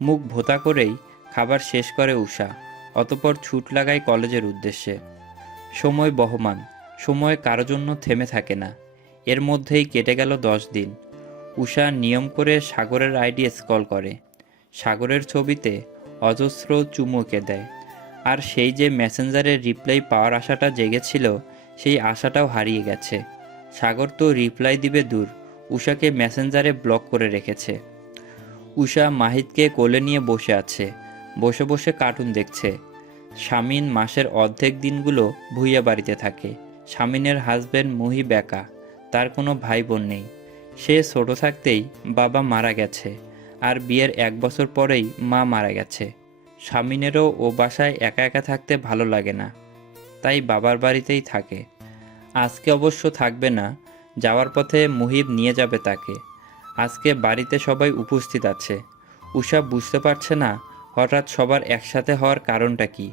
মুখ ভোঁতা করেই খাবার শেষ করে উষা, অতঃপর ছুট লাগায় কলেজের উদ্দেশ্যে। সময় বহমান, সময় কারো জন্য থেমে থাকে না। এর মধ্যেই কেটে গেল 10 দিন। উষা নিয়ম করে সাগরের আইডি স্ক্রল করে, সাগরের ছবিতে অজস্র চুমু এঁকে দেয়। আর সেই যে মেসেঞ্জারের রিপ্লাই পাওয়ার আশাটা জেগেছিল, সেই আশাটাও হারিয়ে গেছে। সাগর তো রিপ্লাই দিবে দূর, উষাকে মেসেঞ্জারে ব্লক করে রেখেছে। উষা মাহিদকে কোলে নিয়ে বসে আছে, বসে বসে কার্টুন দেখছে। শামিন মাসের অর্ধেক দিনগুলো ভুইয়া বাড়িতে থাকে। শামিনের হাজবেন্ড মুহিব একা, তার কোনো ভাই বোন নেই। সে ছোট থাকতেই বাবা মারা গেছে, আর বিয়ের 1 বছর পরেই মা মারা গেছে। শামিনেরও ও বাসায় একা একা থাকতে ভালো লাগে না, তাই বাবার বাড়িতেই থাকে। আজকে অবশ্য থাকবে না, যাওয়ার পথে মুহিব নিয়ে যাবে তাকে। আজকে বাড়িতে সবাই উপস্থিত আছে। উষা বুঝতে পারছে না হঠাৎ সবার একসাথে হওয়ার কারণটা কি।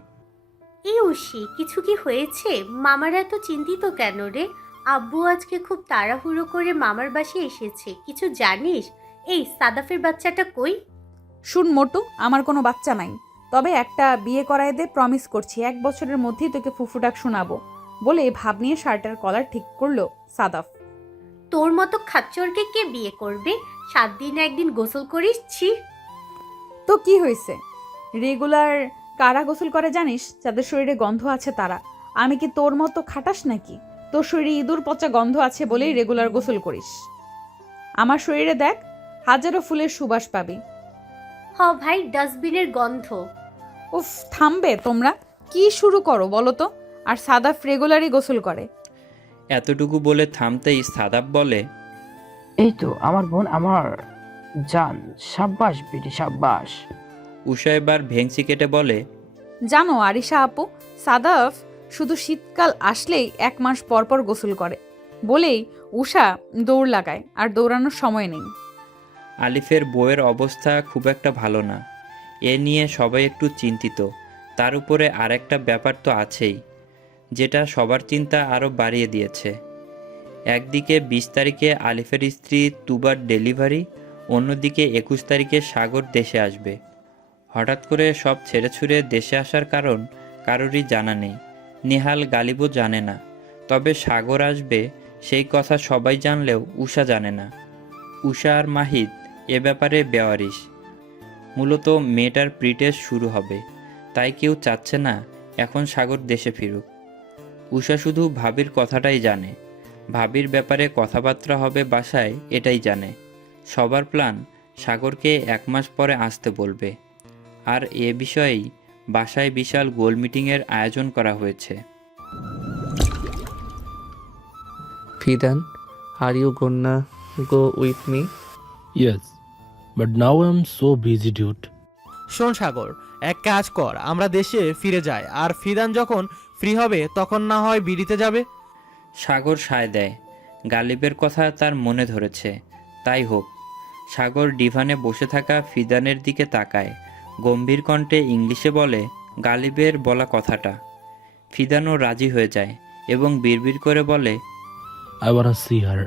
এই উশি, কিছু কি হয়েছে? মামারা এত চিন্তিত কেন রে? আব্বু আজকে খুব তাড়াহুড়ো করে মামার বাসায় এসেছে, কিছু জানিস? এই সাদাফের বাচ্চাটা কই? শুন মোটু, আমার কোনো বাচ্চা নাই, তবে একটা বিয়ে করায় দে, প্রমিস করছি 1 বছরের মধ্যেই তোকে ফুফু ডাক শোনাবো বলে ভাব নিয়ে শার্টের কলার ঠিক করলো সাদাফ। তোর মতো খাচ্চরকে কে বিয়ে করবে? 7 দিন একদিন গোসল করিস, ছি। তো কি হয়েছে? রেগুলার কারা গোসল করে জানিস? যাদের শরীরে গন্ধ আছে তারা। আমি কি তোর মতো খাটাস নাকি? তোর শরীরে ইঁদুর পচা গন্ধ আছে বলেই রেগুলার গোসল করিস। আমার শরীরে দেখ, হাজারো ফুলের সুবাস পাবি। হ ভাই, ডাস্টবিনের গন্ধ। উফ, থামবে তোমরা? কি শুরু করো বলো তো? আর সাদাফ রেগুলারই গোসল করে। এতটুকু বলে থামতেই সাদাব বলে, এই তো আমার বোন, আমার জান, সাব্বাস বেটি সাব্বাস। উষা এবার ভেংচি কেটে বলে, জানো আরিশা আপু, সাদাফ শুধু শীতকাল আসলেই 1 মাস পর পর গোসল করে বলেই উষা দৌড় লাগায়, আর দৌড়ানোর সময় নেই। আলিফের বউয়ের অবস্থা খুব একটা ভালো না, এ নিয়ে সবাই একটু চিন্তিত। তার উপরে আরেকটা ব্যাপার তো আছেই, যেটা সবার চিন্তা আরও বাড়িয়ে দিয়েছে। একদিকে 20 তারিখে আলিফের স্ত্রী তুবার ডেলিভারি, অন্যদিকে 21 তারিখে সাগর দেশে আসবে। হঠাৎ করে সব ছেড়ে ছুড়ে দেশে আসার কারণ কারোরই জানা নেই। নেহাল গালিবও জানে না, তবে সাগর আসবে সেই কথা সবাই জানলেও উষা জানে না। উষা আর মাহিদ এ ব্যাপারে বেওয়ারিশ। মূলত মেয়েটার প্রিটেস্ট শুরু হবে, তাই কেউ চাচ্ছে না এখন সাগর দেশে ফিরুক। উষা শুধু ভাবির কথাটাই জানে, ভাবির ব্যাপারে কথাবার্তা হবে বাসায়, এটাই জানে। সবার প্ল্যান সাগরকে 1 মাস পরে আসতে বলবে। আর এ বিষয়েই বাসায় বিশাল গোল মিটিংয়ের আয়োজন করা হয়েছে। Fidan, are you gonna go with me? Yes, but now I'm so busy, dude. শোন সাগর, এক কাজ কর, আমরা দেশে ফিরে যাই, আর ফিদান যখন ফ্রি হবে তখন না হয় বিড়িতে যাবে। সাগর সায় দেয়, গালিবের কথা তার মনে ধরেছে, তাই হোক। সাগর ডিভানে বসে থাকা ফিদানের দিকে তাকায়, গম্ভীর কণ্ঠে ইংলিশে বলে গালিবের বলা কথাটা। ফিদানও রাজি হয়ে যায় এবং বিড়বিড় করে বলে, I wanna see her.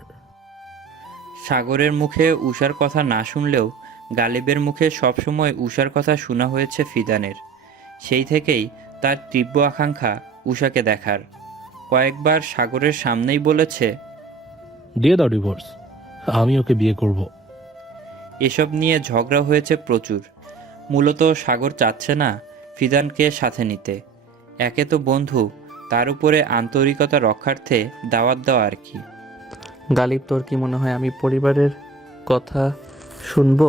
সাগরের মুখে উষার কথা না শুনলেও গালিবের মুখে সবসময় উষার কথা শোনা হয়েছে ফিদানের। সেই থেকেই তার তীব্র আকাঙ্ক্ষা উষাকে দেখার। কয়েকবার সাগরের সামনেই বলেছে, দিয়ে দাও ডিভোর্স, আমি ওকে বিয়ে করব। এসব নিয়ে ঝগড়া হয়েছে প্রচুর। মূলত সাগর চাচ্ছে না ফিদানকে সাথে নিতে। একে তো বন্ধু, তার উপরে আন্তরিকতা রক্ষার্থে দাওয়াত দেওয়া আর কি। গালিব, তোর কি মনে হয় আমি পরিবারের কথা শুনবো?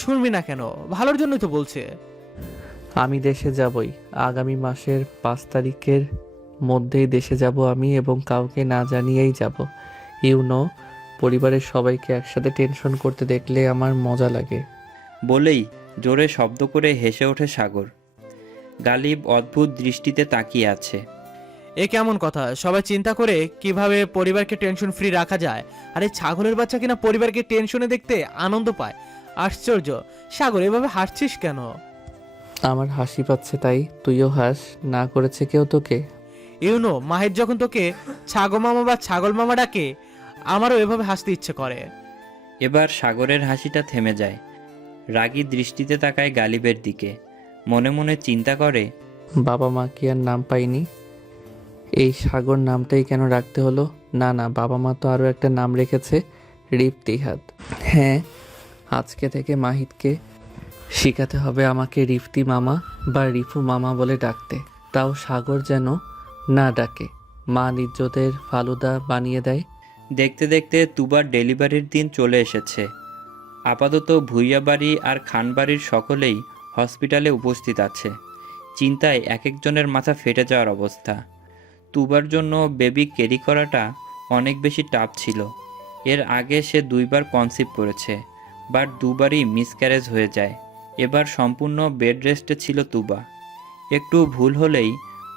শুনবি না কেন? ভালোর জন্যই তো বলছে। আমি দেশে যাবই, আগামী মাসের 5 তারিখের মধ্যেই দেশে যাব আমি, এবং কাউকে না জানিয়েই যাব। পরিবারের সবাইকে একসাথে টেনশন করতে দেখলে আমার মজা লাগে। বলেই জোরে শব্দ করে হেসে ওঠে সাগর। গালিব অদ্ভুত দৃষ্টিতে তাকিয়ে আছে। এ কেমন কথা? সবাই চিন্তা করে কিভাবে পরিবারকে টেনশন ফ্রি রাখা যায়, আর এই ছাগলের বাচ্চা কিনা পরিবারকে টেনশনে দেখতে আনন্দ পায়। আশ্চর্য। সাগর, এভাবে হাসছিস কেন? আমার হাসি পাচ্ছে তাই তুইও হাস, না করেছে কেউ তোকে? মাহির যখন তোকে ছাগল মামা বা ছাগল মামা ডাকে, আমারও এভাবে হাসতে ইচ্ছে করে। এবার সাগরের হাসিটা থেমে যায়। রাগী দৃষ্টিতে তাকায় গালিবের দিকে। মনে মনে চিন্তা করে, বাবা মা কি আর নাম পাইনি? এই সাগর নামটাই কেন রাখতে হলো? না না, বাবা মা তো আরও একটা নাম রেখেছে, রিফতিহাত। হ্যাঁ, আজকে থেকে মাহিতকে শেখাতে হবে আমাকে রিফতি মামা বা রিফু মামা বলে ডাকতে। তাও সাগর যেন না ডাকে, মা ইজ্জতের ফালুদা বানিয়ে দেয়। দেখতে দেখতে তুবার ডেলিভারির দিন চলে এসেছে। আপাতত ভুইয়া বাড়ি আর খানবাড়ির সকলেই হসপিটালে উপস্থিত আছে। চিন্তায় এক একজনের মাথা ফেটে যাওয়ার অবস্থা। তুবার জন্য বেবি ক্যারি করাটা অনেক বেশি টাফ ছিল। এর আগে সে 2বার কনসিভ করেছে, বাট 2বারই মিসক্যারেজ হয়ে যায়। এবার সম্পূর্ণ বেড রেস্টে ছিল তুবা। একটু ভুল হলেই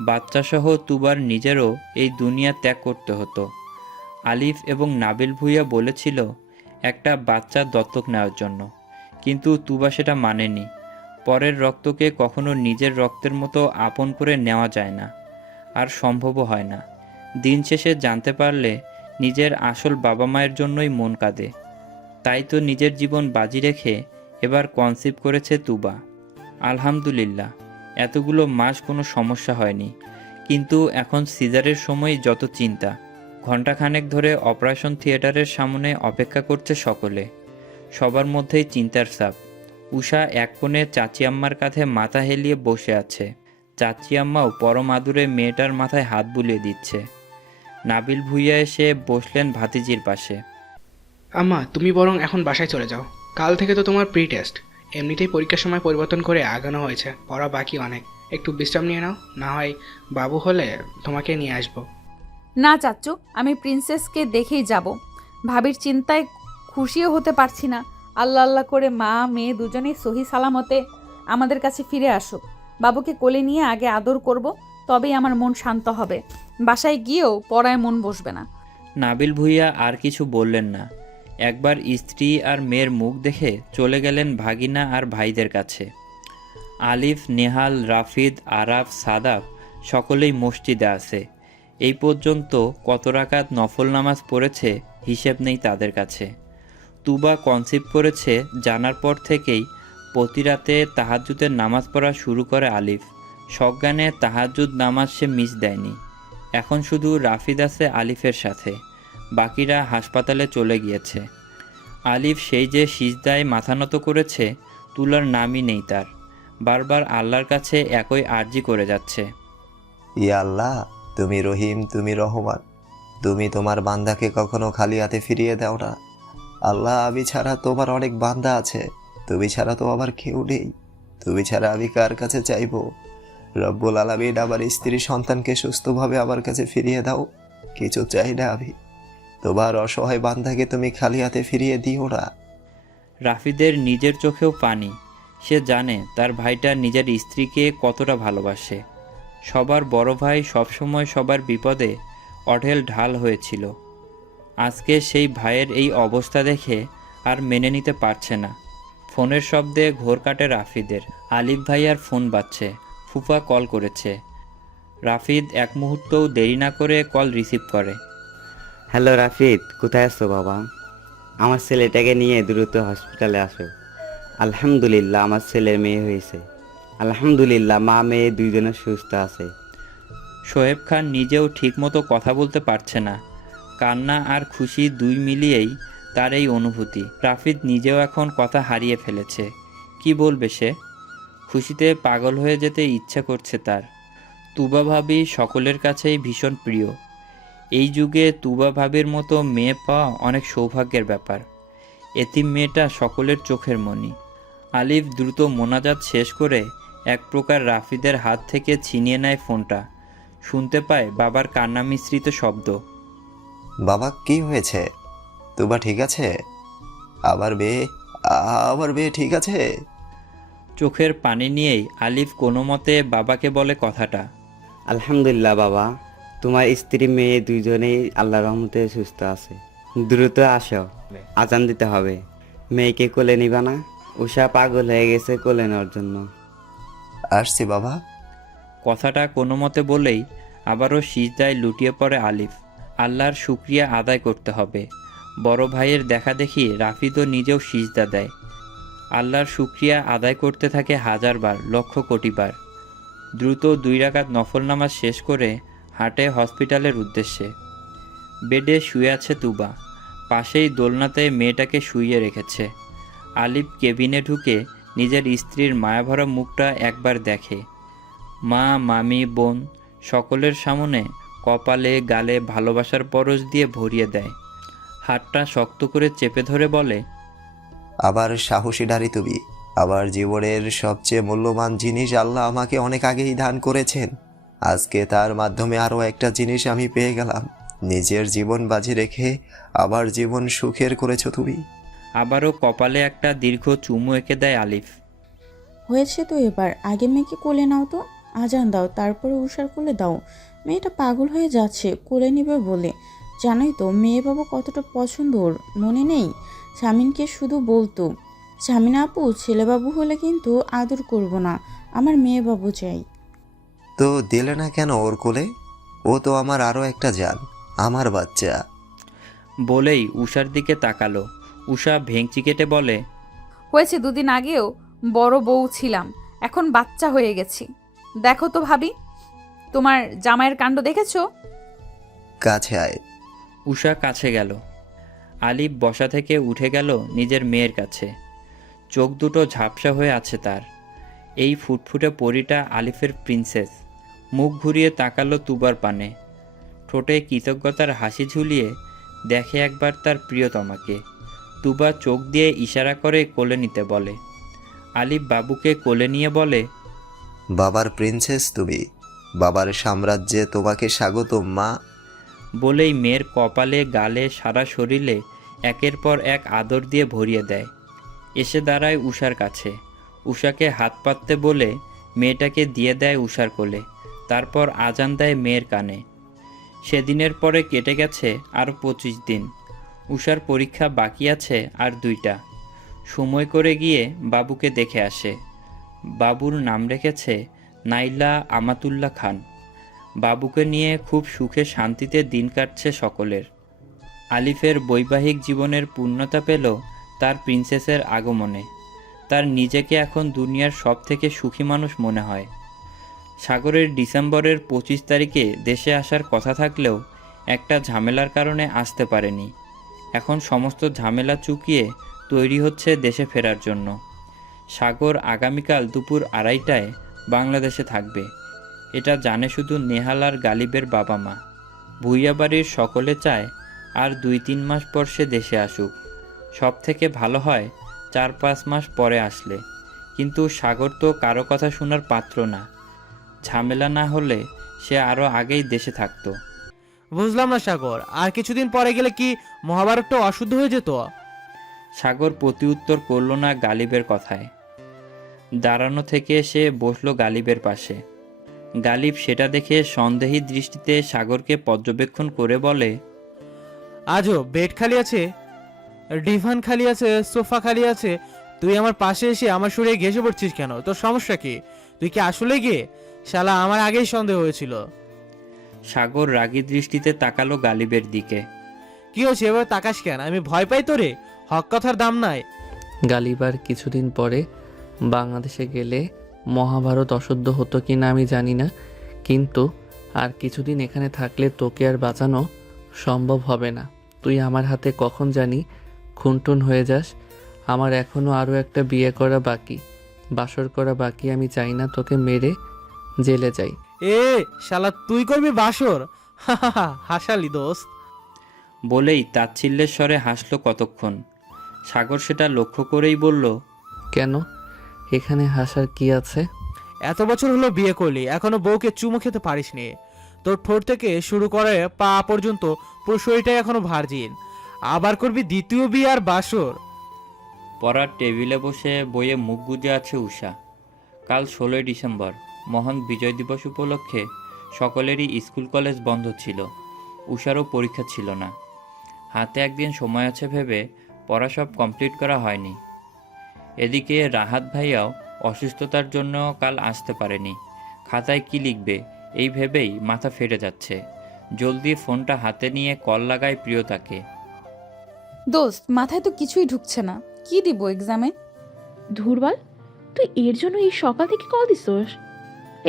বাচ্চাসহ তুবার নিজেরও এই দুনিয়া ত্যাগ করতে হতো। আলিফ এবং নাবিল ভুইয়া বলেছিল একটা বাচ্চা দত্তক নেওয়ার জন্য, কিন্তু তুবা সেটা মানেনি। পরের রক্তকে কখনো নিজের রক্তের মতো আপন করে নেওয়া যায় না, আর সম্ভবও হয় না। দিন শেষে জানতে পারলে নিজের আসল বাবা মায়ের জন্যই মন কাঁদে। তাই তো নিজের জীবন বাজি রেখে এবার কনসিভ করেছে তুবা। আলহামদুলিল্লাহ, এতগুলো মাস কোনো সমস্যা হয়নি। কিন্তু এখন সিজারের সময় যত চিন্তা। ঘণ্টাখানেক ধরে অপারেশন থিয়েটারের সামনে অপেক্ষা করছে সকলে। সবার মধ্যেই চিন্তার ছাপ। উষা এক কোণে চাচি আম্মার কাঁধে মাথা হেলিয়ে বসে আছে। চাচি আম্মাও পরম আদুরে মেয়েটার মাথায় হাত বুলিয়ে দিচ্ছে। নাবিল ভুইয়া এসে বসলেন ভাতিজির পাশে। আম্মা, তুমি বরং এখন বাসায় চলে যাও। কাল থেকে তো তোমার প্রি টেস্ট। এমনিতেই পরীক্ষার সময় পরিবর্তন করে আগানো হয়েছে, পড়া বাকি অনেক। একটু বিশ্রাম নিয়ে নাও, না হয় বাবু হলে তোমাকে নিয়ে আসবো। না চাচ্চু, আমি প্রিন্সেসকে দেখেই যাব। ভাবির চিন্তায় খুশিও হতে পারছি না। আল্লাহ আল্লাহ করে মা মেয়ে দুজনেই সহি সালামতে আমাদের কাছে ফিরে আসুক। বাবুকে কোলে নিয়ে আগে আদর করব, তবেই আমার মন শান্ত হবে। বাসায় গিয়েও পড়ায় মন বসবে না। নাবিল ভুইয়া আর কিছু বললেন না। একবার স্ত্রী আর মেয়ের মুখ দেখে চলে গেলেন ভাগিনা আর ভাইদের কাছে। আলিফ, নেহাল, রাফিদ, আরাফ, সাদাফ সকলেই মসজিদে আছে। এই পর্যন্ত কত রাকাত নফল নামাজ পড়েছে হিসেব নেই তাদের কাছে। তুবা কনসিভ করেছে জানার পর থেকেই প্রতি রাতে তাহাজ্জুদের নামাজ পড়া শুরু করে আলিফ। সজ্ঞানে তাহাজ্জুদ নামাজ সে মিস দেয়নি। এখন শুধু রাফিদ আছে আলিফের সাথে, বাকিরা হাসপাতালে চলে গিয়েছে। আলিফ সেই যে সিজদায় মাথা নত করেছে, তুলার নামই নেই তার। বারবার আল্লাহর কাছে একই আর্জি করে যাচ্ছে, ইয়া আল্লাহ, তুমি রহিম, তুমি রহমান, তুমি তোমার বান্দাকে কখনো খালি হাতে ফিরিয়ে দাও না। আল্লাহ, আমি ছাড়া তোমার অনেক বান্দা আছে, তুমি ছাড়া তো আমার কেউ নেই। তুমি ছাড়া আমি কার কাছে চাইবো? রব্বুল আলামিন, আমার স্ত্রী সন্তানকে সুস্থভাবে আমার কাছে ফিরিয়ে দাও। কিছু চাই না আমি, তোমার অসহায় বান্দাকে তুমি খালি হাতে ফিরিয়ে দিও না। রাফিদের নিজের চোখেও পানি। সে জানে তার ভাইটা নিজের স্ত্রীকে কতটা ভালোবাসে। সবার বড় ভাই সবসময় সবার বিপদে অঢেল ঢাল হয়েছিল। আজকে সেই ভাইয়ের এই অবস্থা দেখে আর মেনে নিতে পারছে না। ফোনের শব্দে ঘোর কাটে রাফিদের। আলিফ ভাইয়ার ফোন বাজছে। ফুফা কল করেছে। রাফিদ এক মুহূর্তও দেরি না করে কল রিসিভ করে। হ্যালো রাফিদ, কোথায় আছো বাবা? আমার ছেলেটাকে নিয়ে দ্রুত হসপিটালে আসো। আলহামদুলিল্লাহ, আমার ছেলের মেয়ে হয়েছে। আলহামদুলিল্লাহ, মা মেয়ে দুইজনে সুস্থ আছে। শোয়েব খান নিজেও ঠিকমতো কথা বলতে পারছে না। কান্না আর খুশি দুই মিলিয়েই তার এই অনুভূতি। রাফিদ নিজেও এখন কথা হারিয়ে ফেলেছে। কি বলবে সে? খুশিতে পাগল হয়ে যেতে ইচ্ছা করছে তার। তুবা ভাবি সকলের কাছেই ভীষণ প্রিয়। এই যুগে তুবা ভাবির মতো মেয়ে পাওয়া অনেক সৌভাগ্যের ব্যাপার। এতিম মেয়েটা সকলের চোখের মণি। আলিফ দ্রুত মোনাজাত শেষ করে এক প্রকার রাফিদের হাত থেকে ছিনিয়ে নেয় ফোনটা। শুনতে পায় বাবার কান্না মিশ্রিত শব্দ। বাবা, কি হয়েছে? তুবা ঠিক আছে? আমার মেয়ে ঠিক আছে? চোখের পানি নিয়েই আলিফ কোনো মতে বাবাকে বলে কথাটা। আলহামদুলিল্লাহ বাবা, তোমার স্ত্রী মেয়ে দুইজনেই আল্লাহর রহমতে সুস্থ আছে। দ্রুত আসো, আজান দিতে হবে। মেয়েকে কোলে নিবা না? উষা পাগল হয়ে গেছে কোলে নেওয়ার জন্য। আসছি বাবা। কথাটা কোনো মতে বলেই আবারও সিজদায় লুটিয়ে পড়ে আলিফ। আল্লাহর শুকরিয়া আদায় করতে হবে। বড় ভাইয়ের দেখা দেখি রাফিদও নিজেও সিজদা দেয়। আল্লাহর শুকরিয়া আদায় করতে থাকে হাজারবার, লক্ষ কোটিবার। দ্রুত 2 রাকাত নফল নামাজ শেষ করে হাঁটে হসপিটালের উদ্দেশ্যে। বেডে শুয়ে আছে তুবা, পাশেই দোলনাতে মেয়েটাকে শুইয়ে রেখেছে। আলিফ কেবিনে ঢুকে নিজের স্ত্রীর মায়াভরা মুখটা একবার দেখে। মা, মামি, বোন সকলের সামনে কপালে গালে ভালোবাসার পরশ দিয়ে ভরিয়ে দেয়। হাতটা শক্ত করে চেপে ধরে বলে, আবার সাহসী নারী তুমি। আমার জীবনের সবচেয়ে মূল্যবান জিনিস আল্লাহ আমাকে অনেক আগেই দান করেছেন। আজকে তার মাধ্যমে আরও একটা জিনিস আমি পেয়ে গেলাম। নিজের জীবন বাজি রেখে আবার জীবন সুখের করেছো তুমি। আবারও কপালে একটা দীর্ঘ চুমু এঁকে দেয় আলিফ। হয়েছে তো এবার, আগে মেয়েকে কোলে নাও তো, আজান দাও, তারপরে উষার কোলে দাও। মেয়েটা পাগল হয়ে যাচ্ছে কোলে নিবে বলে। জানোই তো মেয়ে বাবু কতটা পছন্দ ওর, মনে নেই? শামিনকে শুধু বলতো, শামিন আপু ছেলেবাবু হলে কিন্তু আদর করব না, আমার মেয়ে বাবু চাই। তো দিলে না কেন ওর কোলে? ও তো আমার আরও একটা জান, আমার বাচ্চা। বলেই উষার দিকে তাকালো। উষা ভেংচি কেটে বলে, হয়েছে 2 দিন আগেও বড় বউ ছিলাম, এখন বাচ্চা হয়ে গেছি। দেখো তো ভাবি, তোমার জামাইয়ের কাণ্ড দেখেছো? কাছে আয়। উষা কাছে গেল। আলিফ বসা থেকে উঠে গেল নিজের মেয়ের কাছে। চোখ দুটো ঝাপসা হয়ে আছে তার। এই ফুটফুটে পরীটা আলিফের প্রিন্সেস। মুখ ঘুরিয়ে তাকালো তুবার পানে। ঠোঁটে কৃতজ্ঞতার হাসি ঝুলিয়ে দেখে একবার তার প্রিয়তমাকে। তুবা চোখ দিয়ে ইশারা করে কোলে নিতে বলে। আলিফ বাবুকে কোলে নিয়ে বলে, বাবার প্রিন্সেস তুমি, বাবার সাম্রাজ্যে তোমাকে স্বাগতম মা। বলেই মেয়ের কপালে গালে সারা শরীরে একের পর এক আদর দিয়ে ভরিয়ে দেয়। এসে দাঁড়ায় উষার কাছে। উষাকে হাত পাততে বলে মেয়েটাকে দিয়ে দেয় উষার কোলে। তারপর আজান দেয় মেয়ের কানে। সেদিনের পরে কেটে গেছে আরও 25 দিন। উষার পরীক্ষা বাকি আছে আর 2টা। সময় করে গিয়ে বাবুকে দেখে আসে। বাবুর নাম রেখেছে নাইলা আমাতুল্লাহ খান। বাবুকে নিয়ে খুব সুখে শান্তিতে দিন কাটছে সকলের। আলিফের বৈবাহিক জীবনের পূর্ণতা পেল তার প্রিন্সেসের আগমনে। তার নিজেকে এখন দুনিয়ার সব থেকে সুখী মানুষ মনে হয়। সাগরের ডিসেম্বরের 25 তারিখে দেশে আসার কথা থাকলেও একটা ঝামেলার কারণে আসতে পারেনি। এখন সমস্ত ঝামেলা চুকিয়ে তৈরি হচ্ছে দেশে ফেরার জন্য। সাগর আগামীকাল দুপুর 2:30টায় বাংলাদেশে থাকবে। এটা জানে শুধু নেহাল আর গালিবের বাবা মা। ভুইয়া বাড়ির সকলে চায় আর 2-3 মাস পর সে দেশে আসুক। সব থেকে ভালো হয় 4-5 মাস পরে আসলে। কিন্তু সাগর তো কারো কথা শোনার পাত্র না। ঝামেলা না হলে সে আরও আগেই দেশে থাকতো। বুঝলাম না সাগর, আর কিছুদিন পরে গেলে কি মহাভারতটা অশুদ্ধ হয়ে যেত? সাগর প্রতিউত্তর করল না গালিবের কথায়। দাঁড়ানো থেকে সে বসলো গালিবের পাশে। গালিব সেটা দেখে সন্দেহী দৃষ্টিতে সাগরকে পর্যবেক্ষণ করে বলে, আজও বেড খালি আছে, ডিভান খালি আছে, সোফা খালি আছে, তুই আমার পাশে এসে আমার শরীরে ঘেসে পড়ছিস কেন? তোর সমস্যা কি? তুই কি আসলে গিয়ে? শালা আমার আগেই সন্দেহ হয়েছিল। সাগর রাগী দৃষ্টিতে তাকালো গালিবের দিকে। কি হয়েছে এবার তাকাস কেন? আমি ভয় পাই তোরে? হক কথার দাম নাই। গালিবার কিছুদিন পরে বাংলাদেশে গেলে মহাভারত অশুদ্ধ হতো কি না আমি জানি না, কিন্তু আর কিছুদিন এখানে থাকলে তোকে আর বাঁচানো সম্ভব হবে না। তুই আমার হাতে কখন জানি খুনটুন হয়ে যাস। আমার এখনও আরও একটা বিয়ে করা বাকি, বাসর করা বাকি। আমি চাই না তোকে মেরে জেলে যাই। এ শালা তুই করবি বাসর? হাসালি দোস্ত। বলেই তাচ্ছিল্যের স্বরে হাসল কতক্ষণ। সাগর সেটা লক্ষ্য করেই বলল, কেন? এখানে হাসার কি আছে? এত বছর হলো বিয়ে করলি, এখনো বউকে চুমু খেতে পারিসনি। তোর ঠোঁট থেকে শুরু করে পা পর্যন্ত পুরো শরীরটাই এখনো ভার্জিন, আবার করবি দ্বিতীয় বিয়ে আর বাসর? পড়ার টেবিলে বসে বইয়ে মুখ গুজে আছে উষা। কাল 16ই ডিসেম্বর, মহান বিজয় দিবস উপলক্ষে সকলেরই স্কুল কলেজ বন্ধ ছিল। উষারও পরীক্ষা ছিল না। হাতে একদিন সময় আছে ভেবে পড়া সব কমপ্লিট করা হয়নি। এদিকে রাহাত ভাইয়াও অসুস্থতার জন্য কাল আসতে পারেনি। খাতায় কি লিখবে এই ভেবেই মাথা ফেটে যাচ্ছে। জলদি ফোনটা হাতে নিয়ে কল লাগায় প্রিয়তাকে। দোস্ত, মাথায় তো কিছুই ঢুকছে না, কি দিব এক্সামে? ধুরবাল, তুই এর জন্য এই সকাল থেকে কল দিছস?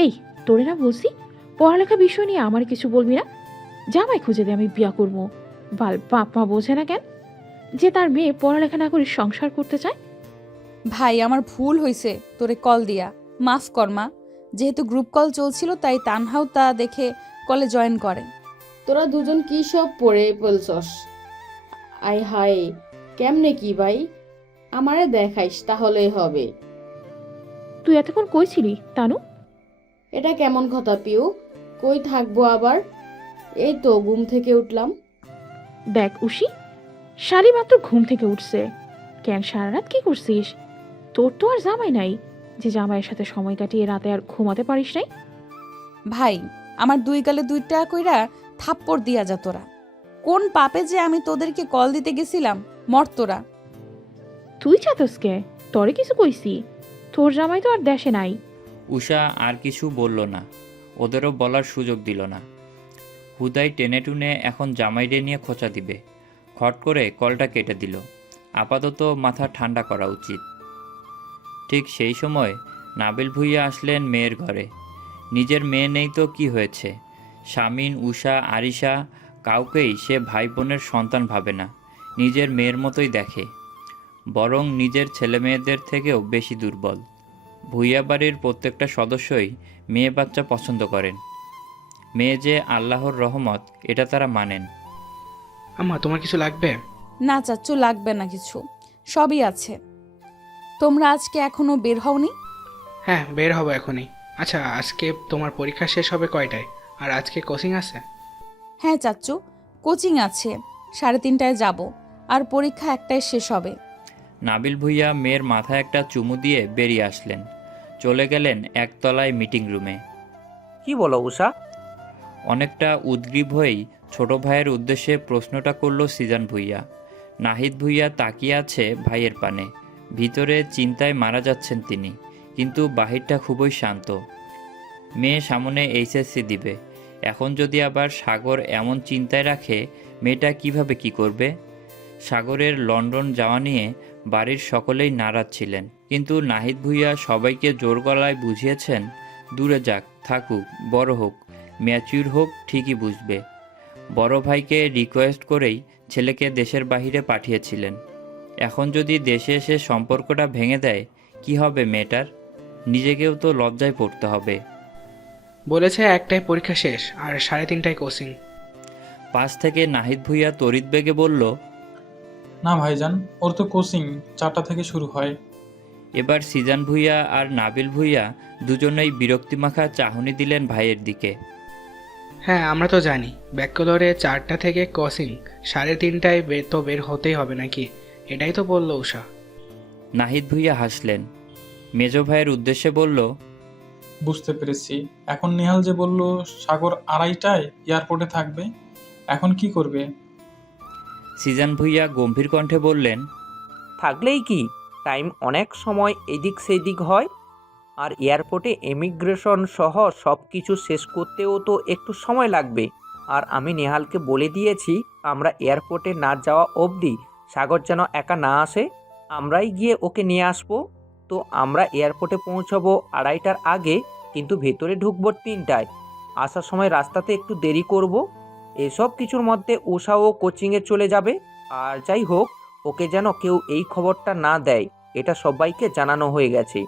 এই, তোরে না বলছি পড়ালেখা বিষয় নিয়ে আমার কিছু বলবি না। জামাই খুঁজে দে, আমি বিয়া করবো। বাল বাপ মা বোঝে না কেন যে তার মেয়ে পড়ালেখা না করে সংসার করতে চায়? ভাই আমার ভুল হয়েছে তোরে কল দিয়া, মাফ কর মা। যেহেতু গ্রুপ কল চলছিল তাই তানহাও তা দেখে কলে জয়েন করে। তোরা দুজন কি সব পড়ে বলছস? আয় হায়, কেমনে কি ভাই? আমারে দেখাইস তাহলে হবে। তুই এতক্ষণ কই ছিলি তানু? এটা কেমন কথা পিউ? কই থাকবো আবার? এই তো ঘুম থেকে উঠলাম। দেখ উশি, শালি মাত্র ঘুম থেকে উঠছে। কেন সারা রাত কি করছিস? তোর তো আর জামাই নাই যে জামাইয়ের সাথে সময় কাটিয়ে রাতে আর ঘুমাতে পারিস নাই। ভাই আমার দুই গালে দুইটা কইরা থাপ্পড় দিয়া যা তোরা। কোন পাপে যে আমি তোদেরকে কল দিতে গেছিলাম, মর তোরা। তুই চাতসকে, তরে কিছু কইছি? তোর জামাই তো আর দেশে নাই। উষা আর কিছু বলল না, ওদেরও বলার সুযোগ দিল না। হুদাই টেনে টুনে এখন জামাইরে নিয়ে খোঁচা দিবে। খট করে কলটা কেটে দিল। আপাতত মাথা ঠান্ডা করা উচিত। ঠিক সেই সময় নাবিল ভুঁইয়া আসলেন মেয়ের ঘরে। নিজের মেয়ে নেই তো কি হয়েছে, শামিন, উষা, আরিশা কাউকেই সে ভাই বোনের সন্তান ভাবে না, নিজের মেয়ের মতোই দেখে। বরং নিজের ছেলে মেয়েদের থেকেও বেশি দুর্বল। ভুঁইয়া বাড়ির প্রত্যেকটা সদস্যই মেয়ে বাচ্চা পছন্দ করেন। মেয়ে যে আল্লাহর রহমত, এটা তারা মানেন। আম্মা, তোমার কিছু লাগবে? না চাচ্চু, লাগবে না কিছু, সবই আছে। তোমরা আজকে এখনো বের হওনি? হ্যাঁ, বের হবো এখনই। আচ্ছা, আজকে তোমার পরীক্ষা শেষ হবে কয়টায়? আর আজকে কোচিং আছে? হ্যাঁ চাচ্চু, কোচিং আছে, 3:30টায় যাব, আর পরীক্ষা 1টায় শেষ হবে। নাবিল ভুঁইয়া মেয়ের মাথায় একটা চুমু দিয়ে বেরিয়ে আসলেন। চলে গেলেন একতলায় মিটিং রুমে। কি বলো উষা? অনেকটা উদ্গ্রীব হয়েই ছোট ভাইয়ের উদ্দেশ্যে প্রশ্নটা করল সিজান ভুঁইয়া। নাহিদ ভুঁইয়া তাকিয়ে আছে ভাইয়ের পানে। ভিতরে চিন্তায় মারা যাচ্ছেন তিনি, কিন্তু বাহিরটা খুবই শান্ত। মেয়ে সামনে এইচএসসি দিবে, এখন যদি আবার সাগর এমন চিন্তায় রাখে, মেয়েটা কিভাবে কি করবে? সাগরের লন্ডন যাওয়া নিয়ে বাড়ির সকলেই নারাজ ছিলেন, কিন্তু নাহিদ ভুঁইয়া সবাইকে জোর গলায় বুঝিয়েছেন, দূরে যাক, থাকুক, বড় হোক, ম্যাচিউর হোক, ঠিকই বুঝবে। বড় ভাইকে রিকোয়েস্ট করেই ছেলেকে দেশের বাহিরে পাঠিয়েছিলেন। এখন যদি দেশে এসে সম্পর্কটা ভেঙে দেয়, কি হবে মেয়েটার? নিজেকেও তো লজ্জায় পড়তে হবে। বলেছে 1টায় পরীক্ষা শেষ আর 3:30টায় কোচিং। পাশ থেকে নাহিদ ভুঁইয়া তড়িৎ বেগে বলল, না ভাইজান, ওর তো কোচিং 4টা থেকে শুরু হয়। এবার সিজান ভুঁইয়া আর নাবিল ভুঁইয়া দুজনেই বিরক্তিমাখা চাহনি দিলেন ভাইয়ের দিকে। হ্যাঁ, আমরা তো জানি ব্যাকলরে 4টা থেকে কোচিং, 3:30টায় তো বের হতেই হবে নাকি? এটাই তো বললো উষা। নাহিদ ভুঁইয়া হাসলেন। মেজ ভাইয়ের উদ্দেশ্যে বলল, বুঝতে পেরেছি। এখন নেহাল যে বলল সাগর 2:30টায় এয়ারপোর্টে থাকবে, এখন কি করবে? সিজান ভুঁইয়া গম্ভীর কণ্ঠে বললেন, থাকলেই কি, টাইম অনেক সময় এদিক সেদিক হয়, আর এয়ারপোর্টে ইমিগ্রেশন সহ সব কিছু শেষ করতেও তো একটু সময় লাগবে। আর আমি নেহালকে বলে দিয়েছি, আমরা এয়ারপোর্টে না যাওয়া অবধি সাগর যেন একা না আসে, আমরাই গিয়ে ওকে নিয়ে আসবো। তো আমরা এয়ারপোর্টে পৌঁছাবো 2:30টার আগে, কিন্তু ভেতরে ঢুকবো 3টায়। আসার সময় রাস্তাতে একটু দেরি করব। এসব কিছুর মধ্যে উষাও কোচিংয়ে চলে যাবে। আর যাই হোক, ওকে যেন কেউ এই খবরটা না দেয়, এটা সবাইকে জানানো হয়ে গেছে।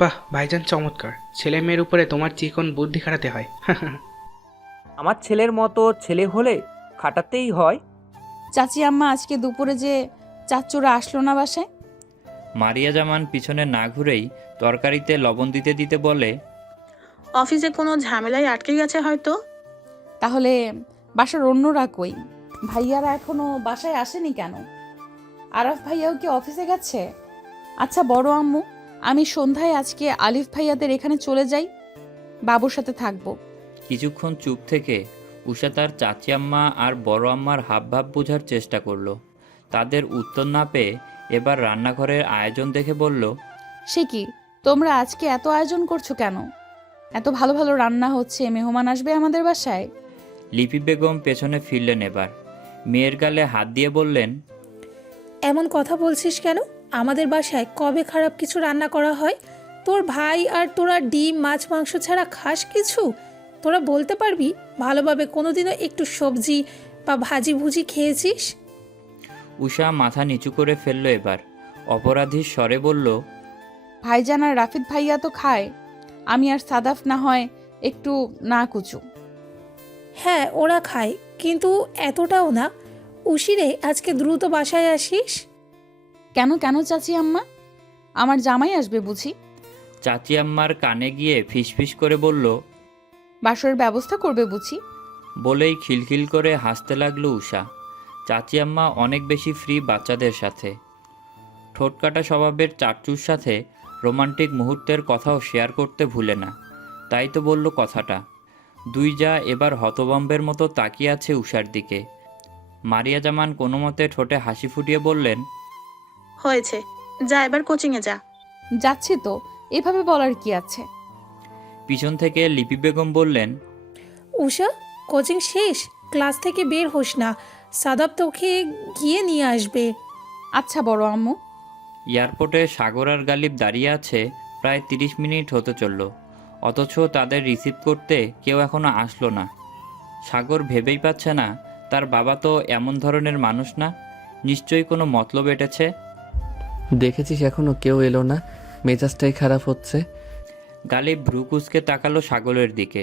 বাহ ভাইজান, চমৎকার। ছেলে মেয়ের উপরে তোমার চিকন বুদ্ধি খাটাতে হয়। আমার ছেলের মতো ছেলে হলে খাটাতেই হয়। চাচি আম্মা, আজকে দুপুরে যে চাচ্চুরা আসলো না বাসায়? মারিয়া জামান পিছনে না ঘুরেই তরকারিতে লবণ দিতে দিতে বলে, অফিসে কোনো ঝামেলায় আটকে গেছে হয়তো। তাহলে বাসার অন্যরা কই? ভাইয়ারা এখনো বাসায় আসেনি কেন? আরাফ ভাইয়াও কি অফিসে গেছে? আচ্ছা বড় আম্মু, আমি সন্ধ্যায় আজকে আলিফ ভাইয়াদের এখানে চলে যাই, বাবুর সাথে থাকবো। কিছুক্ষণ চুপ থেকে উষা তার চাচি আম্মা আর বড় আম্মার হাবভাব বোঝার চেষ্টা করলো। তাদের উত্তর না পেয়ে এবার রান্নাঘরের আয়োজন দেখে বলল, সে কি, তোমরা আজকে এত আয়োজন করছো কেন? এত ভালো ভালো রান্না হচ্ছে, মেহমান আসবে আমাদের বাসায়। লিপি বেগম পেছনে ফিরলেন। এবার মেয়ের গালে হাত দিয়ে বললেন, এমন কথা বলছিস কেন? আমাদের বাসায় কবে খারাপ কিছু রান্না করা হয়? তোর ভাই আর তোরা ডিম মাছ মাংস ছাড়া খাস কিছু? তোরা বলতে পারবি ভালোভাবে কোনোদিনও একটু সবজি বা ভাজি ভুজি খেয়েছিস? উষা মাথা নিচু করে ফেলল এবার। অপরাধীর স্বরে বলল, ভাইজান আর রাফিদ ভাইয়া তো খায়, আমি আর সাদাফ না হয় একটু না কুচু। হ্যাঁ ওরা খায়, কিন্তু এতটাও না। উশিরে আজকে দ্রুত বাসায় আসিস। কেন কেন চাচি আম্মা? আমার জামাই আসবে বুঝি? চাচি আম্মার কানে গিয়ে ফিসফিস করে বলল, বাসরের ব্যবস্থা করবে বুঝি? বলেই খিলখিল করে হাসতে লাগলো উষা। চাচি আম্মা অনেক বেশি ফ্রি বাচ্চাদের সাথে। ঠোঁটকাটা স্বভাবের চাচুর সাথে রোমান্টিক মুহূর্তের কথাও শেয়ার করতে ভুলে না, তাই তো বলল কথাটা। দুই যা এবার হতবম্বের মতো তাকিয়ে আছে উষার দিকে। মারিয়া জামান কোনো মতে ঠোঁটে হাসি ফুটিয়ে বললেন, হয়েছে, যা এবার কোচিংয়ে যা। যাচ্ছি তো, এভাবে বলার কি আছে? পিছন থেকে লিপি বেগম বললেন, উষা, কোচিং শেষ, ক্লাস থেকে বের হোস না, সাদাব তোকে গিয়ে নিয়ে আসবে। আচ্ছা বড় আম্মু। এয়ারপোর্টে সাগর আর গালিব দাঁড়িয়ে আছে প্রায় 30 মিনিট হতে চলল, অথচ তাদের রিসিভ করতে কেউ এখনো আসলো না। সাগর ভেবেই পাচ্ছে না, তার বাবা তো এমন ধরনের মানুষ না, নিশ্চয়ই কোনো মতলব এটেছে। দেখেছিস এখনো কেউ এলো না, মেজাজটাই খারাপ হচ্ছে। গালিব ভ্রুকুচকে তাকালো সাগরের দিকে।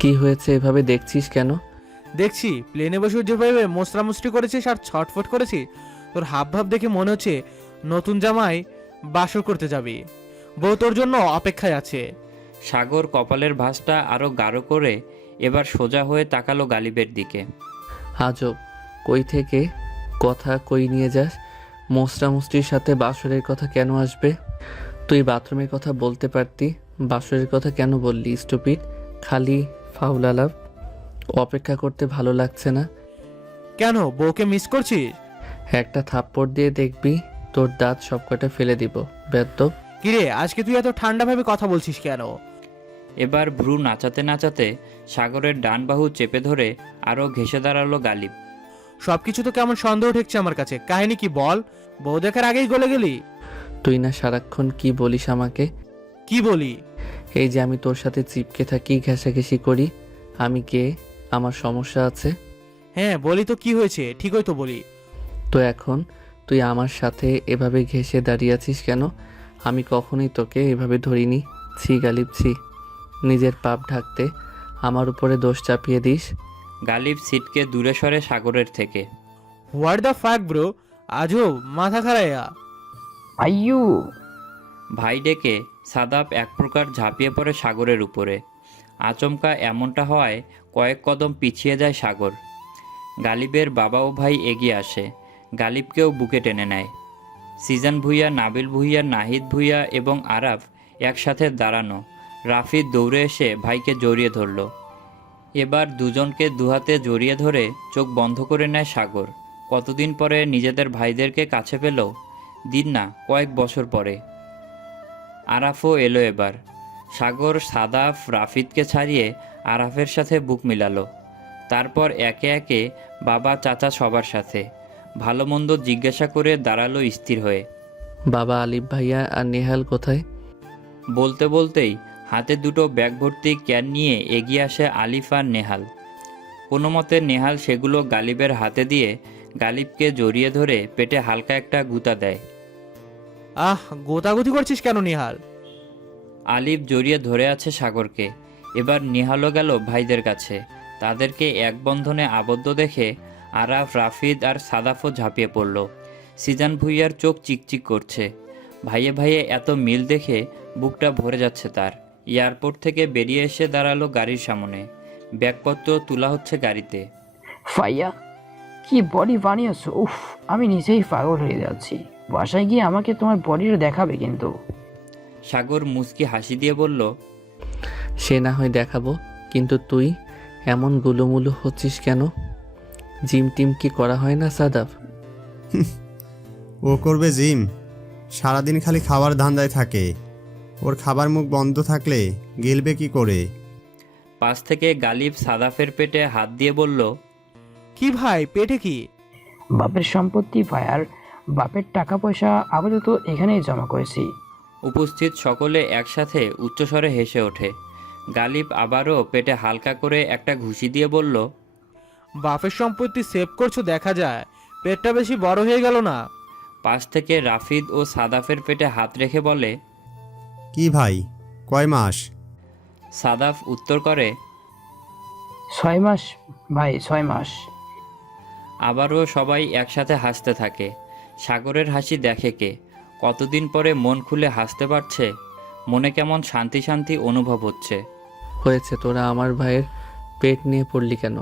কি হয়েছে এভাবে দেখছিস কেন? দেখছি প্লেনে বসে যেভাবে মোস্তামুষ্টি করেছিস আর ছটফট করেছিস, তোর হাব ভাব দেখে মনে হচ্ছে নতুন জামাই বাসর করতে যাবি। বউ তোর জন্য অপেক্ষায় আছে। সাগর কপালের ভাঁজটা আরও গাঢ় করে এবার সোজা হয়ে তাকালো গালিবের দিকে। আজব, কই থেকে কথা কই নিয়ে যাস? মোস্তামুষ্টির সাথে বাসরের কথা কেন আসবে? তুই বাথরুমের কথা বলতে পারতি, বাসরের কথা কেন বললি? স্টুপিড, খালি ফাউল আলাপ। অপেক্ষা করতে ভালো লাগছে না? কেন, বউকে মিস করছিস? একটা থাপ্পড় দিয়ে দেখবি তোর দাঁত সবকটা ফেলে দিব, বেদ্যপ। কিরে, আজকে তুই এত ঠান্ডাভাবে কথা বলছিস কেন? এবার ভ্রু নাচাতে নাচাতে সাগরের ডান বাহু চেপে ধরে আরও ঘেঁষে দাঁড়ালো গালিব। সবকিছু তো কেমন সন্দেহ ঠেকছে আমার কাছে, কাহিনী কি বল? বউ দেখার আগেই গলে গেলি। তুই না সারাক্ষণ কি বলিস আমাকে? কি বলি? এই যে আমি তোর সাথে চিপকে থাকি, ঘেঁষাঘেঁষি করি, আমি কে? আমার সমস্যা আছে? হ্যাঁ বলি তো, কি হয়েছে? ঠিকই তো বলি। তো এখন তুই আমার সাথে এভাবে ঘেঁষে দাঁড়িয়ে আছিস কেন? আমি কখনোই তোকে এভাবে ধরিনি। ছি গালিব, ছি। নিজের পাপ ঢাকতে আমার উপরে দোষ চাপিয়ে দিস। গালিব সিটকে দূরে সরে সাগরের থেকে। হোয়াট দ্য ফাক ব্রো, আজও মাথা খারাইয়া। আইয়ু ভাই ডেকে সাদাব এক প্রকার ঝাঁপিয়ে পড়ে সাগরের উপরে। আচমকা এমনটা হওয়ায় কয়েক কদম পিছিয়ে যায় সাগর। গালিবের বাবা ও ভাই এগিয়ে আসে, গালিবকেও বুকে টেনে নেয়। সিজন ভুইয়া, নাবিল ভুইয়া, নাহিদ ভুইয়া এবং আরাফ একসাথে দাঁড়ানো। রাফিদ দৌড়ে এসে ভাইকে জড়িয়ে ধরল। এবার দুজনকে দুহাতে জড়িয়ে ধরে চোখ বন্ধ করে নেয় সাগর। কতদিন পরে নিজেদের ভাইদেরকে কাছে পেল, দিন না কয়েক বছর পরে। আরাফও এলো এবার। সাগর সাদাফ রাফিদকে ছাড়িয়ে আরাফের সাথে বুক মিলালো। তারপর একে একে বাবা চাচা সবার সাথে ভালো মন্দ জিজ্ঞাসা করে দাঁড়ালো স্থির হয়ে। বাবা, আলিফ ভাইয়া আর নেহাল কোথায়? বলতে বলতেই হাতে দুটো ব্যাগ ভর্তি ক্যান নিয়ে এগিয়ে আসে আলিফ আর নেহাল। কোনো মতে নেহাল সেগুলো গালিবের হাতে দিয়ে গালিবকে জড়িয়ে ধরে পেটে হালকা একটা গুঁতা দেয়। আহ, গোতাগুতি করছিস কেন নিহাল? আলিফ জড়িয়ে ধরে আছে সাগরকে। এবার নিহালও গেল ভাইদের কাছে। তাদেরকে এক বন্ধনে আবদ্ধ দেখে আরাফ, রাফিদ আর সাদাফও ঝাঁপিয়ে পড়ল। সিজান ভুইয়ার চোখ চিকচিক করছে। ভাইয়ে ভাইয়ে এত মিল দেখে বুকটা ভরে যাচ্ছে তার। এয়ারপোর্ট থেকে বেরিয়ে এসে দাঁড়ালো গাড়ির সামনে। ব্যাগপত্র তোলা হচ্ছে গাড়িতে। ফাইয়া, কি বডি বানিয়েছো! উফ, আমি নিজেই পাগল হয়ে যাচ্ছি। বাসায় গিয়ে আমাকে তোমার বডিটা দেখাবে কিন্তু। সাগর মুচকি হাসি দিয়ে বলল, সে না হয় দেখাবো, কিন্তু তুই এমন গুলুমুলু হচ্ছিস কেন? জিম টিম কি করা হয় না সাদাফ? ও করবে জিম? সারাদিন খালি খাবার ধান্দায় থাকে। ওর খাবার মুখ বন্ধ থাকলে গেলবে কি করে? পাশ থেকে গালিব সাদাফের পেটে হাত দিয়ে বলল, কি ভাই, পেটে কি? বাপের সম্পত্তি ভাই, আর বাপের টাকা পয়সা আপাতত এখানেই জমা করেছি। উপস্থিত সকলে একসাথে উচ্চস্বরে হেসে ওঠে। গালিব আবারও পেটে হালকা করে একটা ঘুষি দিয়ে বলল, বাপের সম্পত্তি সেভ করছো দেখা যায়, পেটটা বেশি বড় হয়ে গেল না? পাশ থেকে রাফিদ ও সাদাফের পেটে হাত রেখে বলে, কি ভাই, কয় মাস? সাদাফ উত্তর করে, 6 মাস ভাই, 6 মাস। আবারও সবাই একসাথে হাসতে থাকে। সাগরের হাসি দেখে কে? কতদিন পরে মন খুলে হাসতে পারছে। মনে কেমন শান্তি শান্তি অনুভব হচ্ছে। হয়েছে, তোরা আমার ভাইয়ের পেট নিয়ে পড়লি কেন?